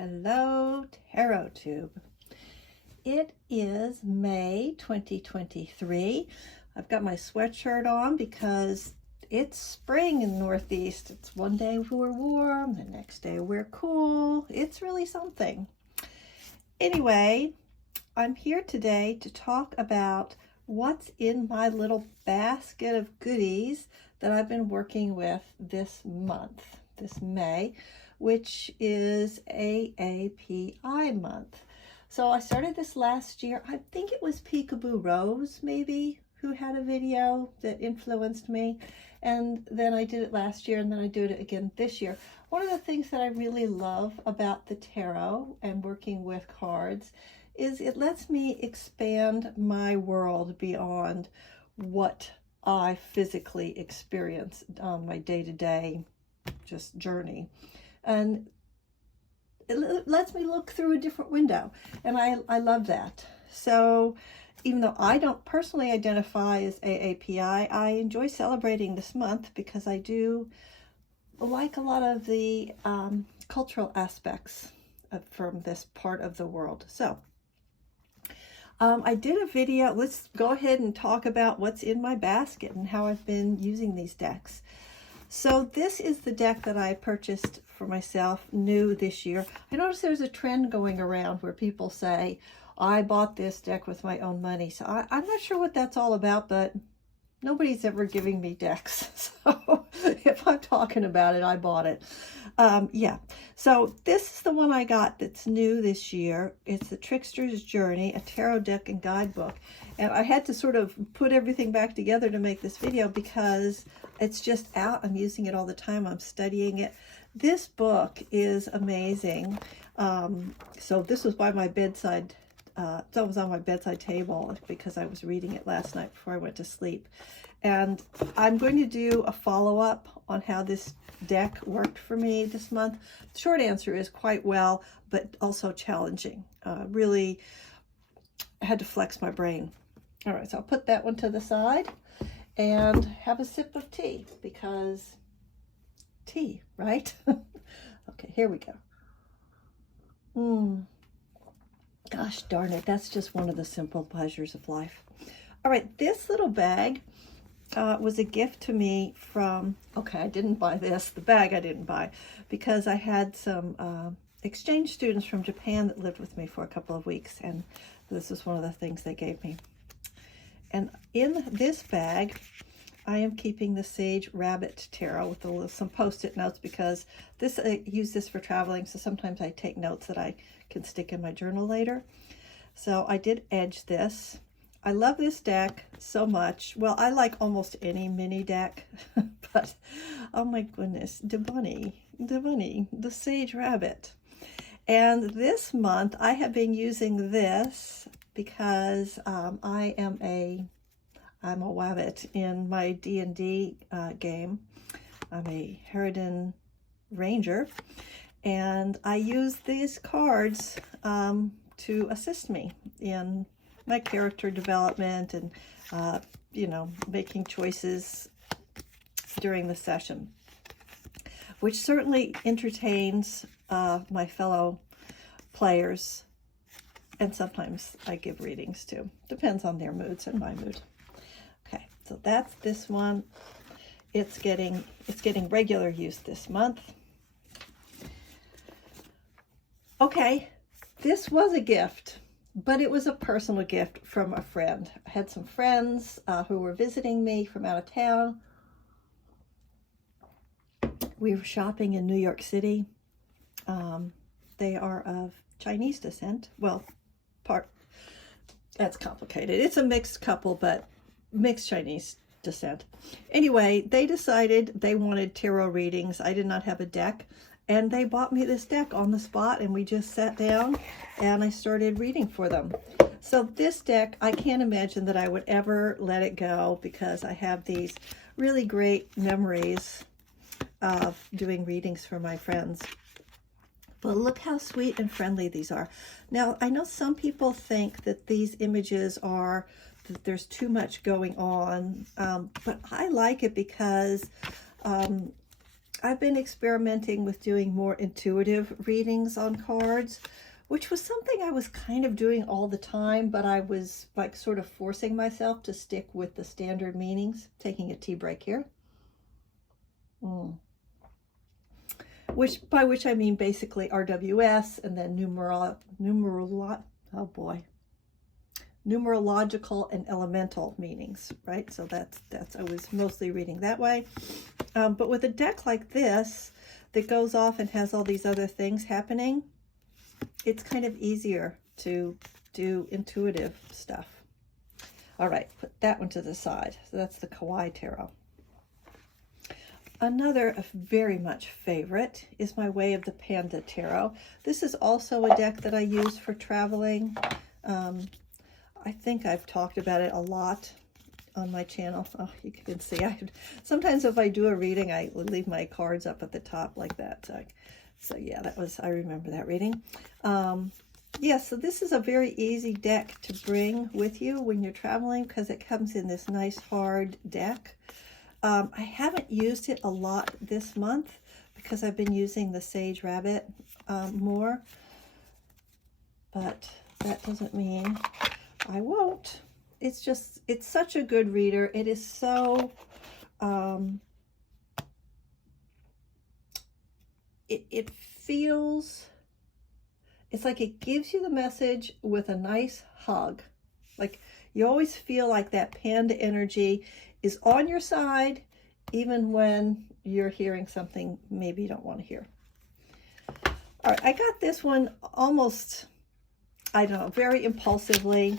Hello, Tarot Tube. It is May 2023. I've got my sweatshirt on because it's spring in the Northeast. It's one day we're warm, the next day we're cool. It's really something. Anyway, I'm here today to talk about what's in my little basket of goodies that I've been working with this month, this May, which is AAPI month. So I started this last year. I think it was Peekaboo Rose, maybe, who had a video that influenced me. And then I did it last year, and then I do it again this year. One of the things that I really love about the tarot and working with cards is it lets me expand my world beyond what I physically experience on my day-to-day just journey. And it lets me look through a different window, and I love that. So even though I don't personally identify as AAPI, I enjoy celebrating this month because I do like a lot of the cultural aspects from this part of the world. So I did a video. Let's go ahead and talk about what's in my basket and how I've been using these decks. So this is the deck that I purchased for myself new this year. I noticed there's a trend going around where people say, I bought this deck with my own money. So I'm not sure what that's all about, but nobody's ever giving me decks. So if I'm talking about it, I bought it. Yeah, so this is the one I got that's new this year. It's the Trickster's Journey, a tarot deck and guidebook. And I had to sort of put everything back together to make this video because it's just out. I'm using it all the time. I'm studying it. This book is amazing. So this was by my bedside. That was on my bedside table because I was reading it last night before I went to sleep. And I'm going to do a follow-up on how this deck worked for me this month. The short answer is quite well, but also challenging. Really had to flex my brain. All right, so I'll put that one to the side and have a sip of tea because tea, right? Okay, here we go. Gosh darn it, that's just one of the simple pleasures of life. All right, this little bag was a gift to me from, okay, I didn't buy this, the bag I didn't buy, because I had some exchange students from Japan that lived with me for a couple of weeks, and this is one of the things they gave me. And in this bag, I am keeping the Sage Rabbit Tarot with some post-it notes because I use this for traveling, so sometimes I take notes that I can stick in my journal later. So I did edge this. I love this deck so much. Well, I like almost any mini deck, but oh my goodness, the bunny, the Sage Rabbit. And this month I have been using this because I'm a wabbit in my D&D game. I'm a Harridan Ranger, and I use these cards to assist me in my character development and, making choices during the session, which certainly entertains my fellow players. And sometimes I give readings too. Depends on their moods and my mood. Okay, so that's this one. It's getting regular use this month. Okay, this was a gift, but it was a personal gift from a friend. I had some friends who were visiting me from out of town. We were shopping in New York City. They are of Chinese descent. Well, that's complicated. It's a mixed couple, but mixed Chinese descent. Anyway, they decided they wanted tarot readings. I did not have a deck, and they bought me this deck on the spot, and we just sat down and I started reading for them. So this deck, I can't imagine that I would ever let it go because I have these really great memories of doing readings for my friends. But look how sweet and friendly these are. Now, I know some people think that these images are, that there's too much going on, but I like it because I've been experimenting with doing more intuitive readings on cards, which was something I was kind of doing all the time, but I was like sort of forcing myself to stick with the standard meanings. Taking a tea break here. By which I mean basically RWS and then numerological and elemental meanings, right? So that's I was mostly reading that way. But with a deck like this that goes off and has all these other things happening, it's kind of easier to do intuitive stuff. All right, put that one to the side. So that's the Kawaii Tarot. Another very much favorite is my Way of the Panda Tarot. This is also a deck that I use for traveling. I think I've talked about it a lot on my channel. Oh, you can see. Sometimes if I do a reading, I leave my cards up at the top like that. So yeah, I remember that reading. Yeah, so this is a very easy deck to bring with you when you're traveling because it comes in this nice hard deck. I haven't used it a lot this month because I've been using the Sage Rabbit more, but that doesn't mean I won't. It's such a good reader. It is so, it feels, it's like it gives you the message with a nice hug. Like you always feel like that panda energy is on your side, even when you're hearing something maybe you don't want to hear. All right, I got this one almost, I don't know, very impulsively.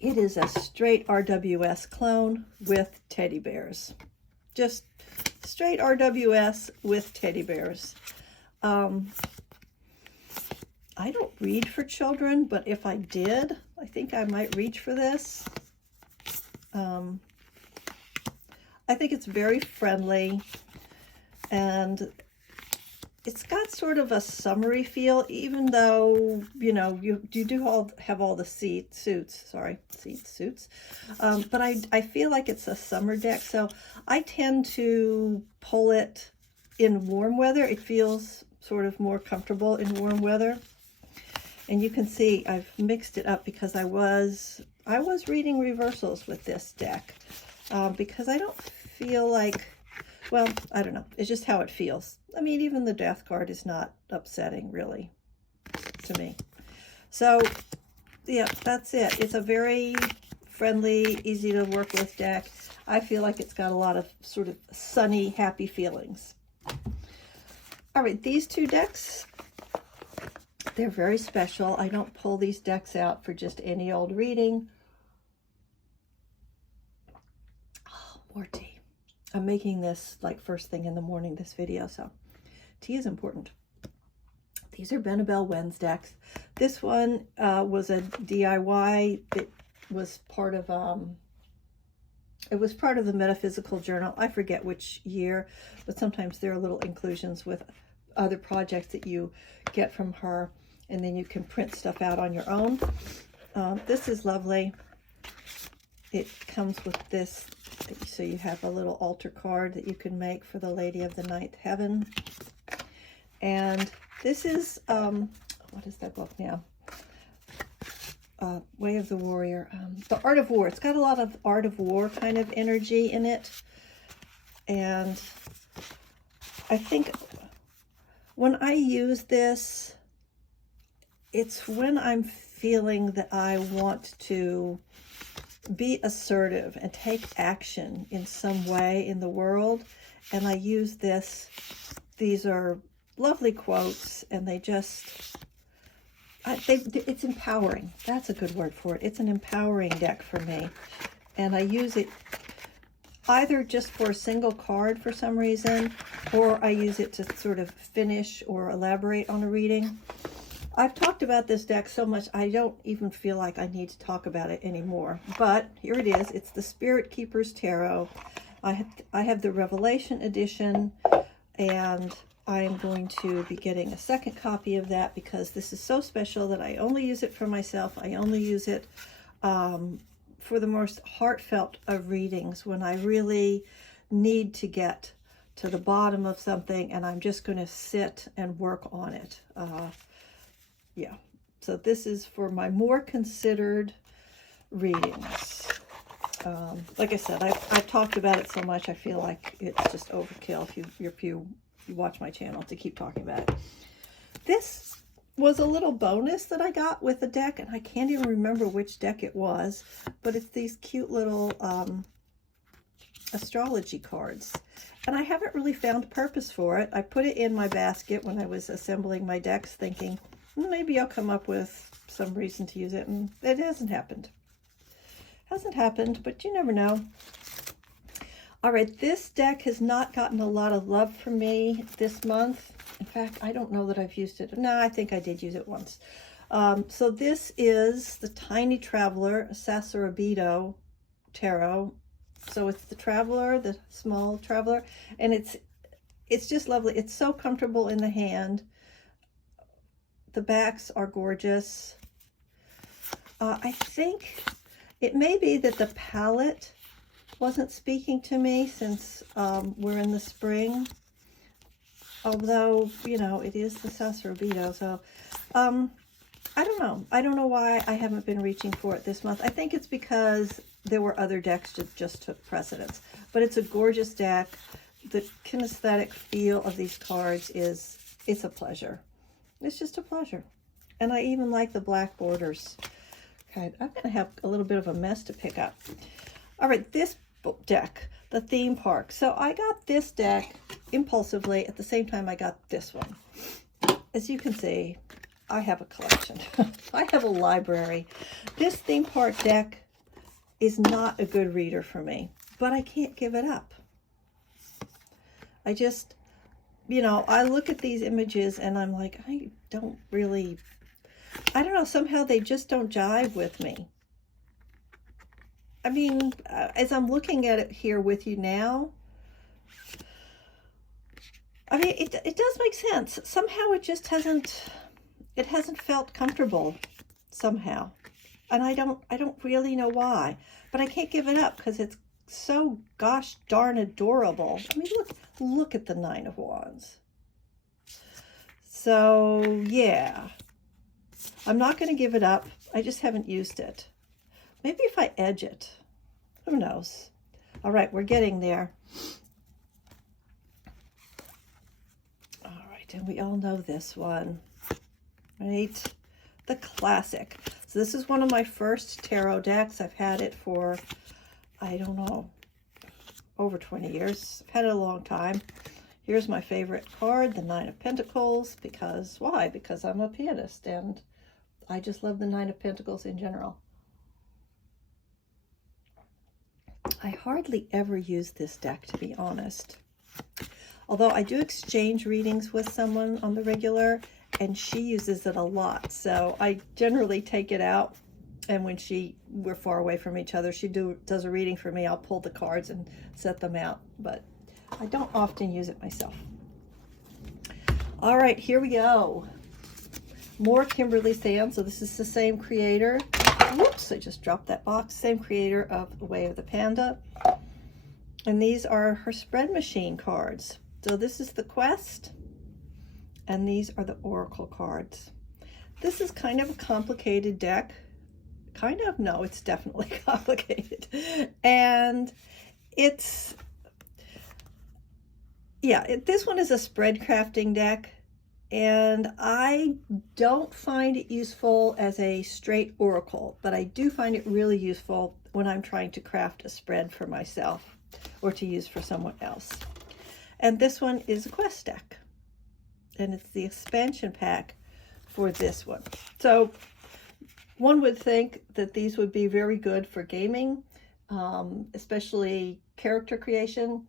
It is a straight RWS clone with teddy bears. Just straight RWS with teddy bears. I don't read for children, but if I did, I think I might reach for this. I think it's very friendly, and it's got sort of a summery feel, even though, you know, you do have all the seat suits. But I feel like it's a summer deck, so I tend to pull it in warm weather. It feels sort of more comfortable in warm weather. And you can see I've mixed it up because I was reading reversals with this deck because I don't feel like, well, I don't know. It's just how it feels. I mean, even the death card is not upsetting, really, to me. So, yeah, that's it. It's a very friendly, easy to work with deck. I feel like it's got a lot of sort of sunny, happy feelings. All right, these two decks, they're very special. I don't pull these decks out for just any old reading. Oh, more tea. I'm making this like first thing in the morning, this video, so tea is important. These are Benabel Wens decks. This one was a DIY. It was part of the Metaphysical Journal. I forget which year, but sometimes there are little inclusions with other projects that you get from her, and then you can print stuff out on your own. This is lovely. It comes with this, so you have a little altar card that you can make for the Lady of the Ninth Heaven. And this is, what is that book now? Way of the Warrior. The Art of War. It's got a lot of Art of War kind of energy in it. And I think when I use this, it's when I'm feeling that I want to be assertive and take action in some way in the world, and I use this. These are lovely quotes, and they just, it's empowering. That's a good word for it. It's an empowering deck for me, and I use it either just for a single card for some reason, or I use it to sort of finish or elaborate on a reading. I've talked about this deck so much, I don't even feel like I need to talk about it anymore. But here it is. It's the Spirit Keepers Tarot. I have the Revelation edition, and I am going to be getting a second copy of that because this is so special that I only use it for myself. I only use it for the most heartfelt of readings, when I really need to get to the bottom of something, and I'm just going to sit and work on it. Yeah, so this is for my more considered readings. Like I said, I've talked about it so much, I feel like it's just overkill if you watch my channel to keep talking about it. This was a little bonus that I got with the deck, and I can't even remember which deck it was, but it's these cute little astrology cards. And I haven't really found purpose for it. I put it in my basket when I was assembling my decks, thinking, maybe I'll come up with some reason to use it, and it hasn't happened. Hasn't happened, but you never know. All right, this deck has not gotten a lot of love from me this month. In fact, I don't know that I've used it. No, I think I did use it once. So this is the Tiny Traveler, Sasuraibito Tarot. So it's the Traveler, the small Traveler, and it's just lovely. It's so comfortable in the hand. The backs are gorgeous. I think it may be that the palette wasn't speaking to me since we're in the spring. Although, you know, it is the Sasuraibito, so I don't know. I don't know why I haven't been reaching for it this month. I think it's because there were other decks that just took precedence. But it's a gorgeous deck. The kinesthetic feel of these cards it's a pleasure. It's just a pleasure. And I even like the black borders. Okay, I'm going to have a little bit of a mess to pick up. All right, this deck, the theme park. So I got this deck impulsively at the same time I got this one. As you can see, I have a collection. I have a library. This theme park deck is not a good reader for me, but I can't give it up. I just, you know, I look at these images and I'm like, I don't know, somehow they just don't jive with me. I mean, as I'm looking at it here with you now, I mean, it does make sense. Somehow it just hasn't felt comfortable somehow. And I don't really know why, but I can't give it up because it's so gosh darn adorable. I mean, look at the Nine of Wands. So yeah, I'm not going to give it up. I just haven't used it. Maybe if I edge it, who knows? All right, we're getting there. All right, and we all know this one, right? The classic. So this is one of my first tarot decks. I've had it for, I don't know, over 20 years. I've had it a long time. Here's my favorite card, the Nine of Pentacles, because, why? Because I'm a pianist, and I just love the Nine of Pentacles in general. I hardly ever use this deck, to be honest. Although I do exchange readings with someone on the regular, and she uses it a lot. So I generally take it out, and when we're far away from each other, she does a reading for me. I'll pull the cards and set them out, but I don't often use it myself. All right, here we go. More Kimberly Sand. So this is the same creator. Whoops, I just dropped that box. Same creator of The Way of the Panda. And these are her spread machine cards. So this is the Quest, and these are the Oracle cards. This is kind of a complicated deck. Kind of? No, it's definitely complicated. And it's, yeah, this one is a spread crafting deck. And I don't find it useful as a straight oracle, but I do find it really useful when I'm trying to craft a spread for myself or to use for someone else. And this one is a Quest deck, and it's the expansion pack for this one. So one would think that these would be very good for gaming, especially character creation,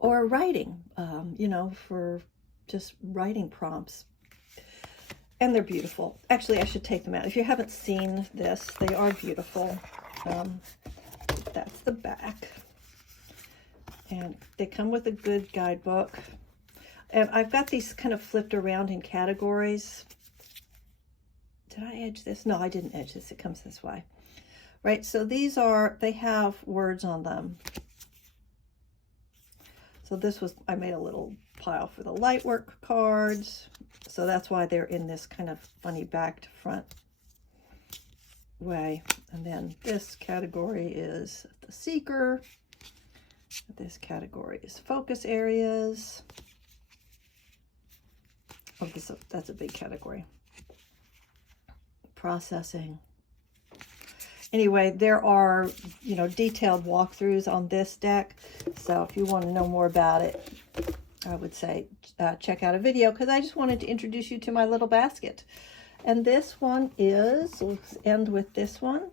or writing, you know, for just writing prompts. And they're beautiful. Actually, I should take them out. If you haven't seen this, they are beautiful. That's the back. And they come with a good guidebook. And I've got these kind of flipped around in categories. Did I edge this? No, I didn't edge this. It comes this way. right? So they have words on them. So this was, I made a little pile for the Lightwork cards. So that's why they're in this kind of funny back to front way. And then this category is the Seeker. This category is focus areas. Oh, that's a big category. Processing. Anyway, there are, you know, detailed walkthroughs on this deck. So if you want to know more about it, I would say check out a video, because I just wanted to introduce you to my little basket. And this one is, let's end with this one.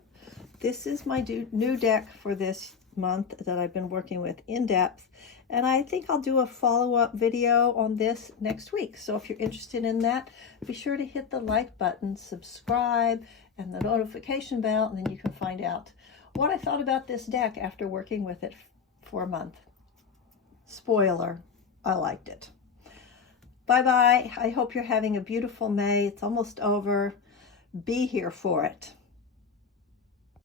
This is my new deck for this month that I've been working with in depth. And I think I'll do a follow-up video on this next week. So if you're interested in that, be sure to hit the like button, subscribe, and the notification bell, and then you can find out what I thought about this deck after working with it for a month. Spoiler, I liked it. Bye-bye. I hope you're having a beautiful May. It's almost over. Be here for it.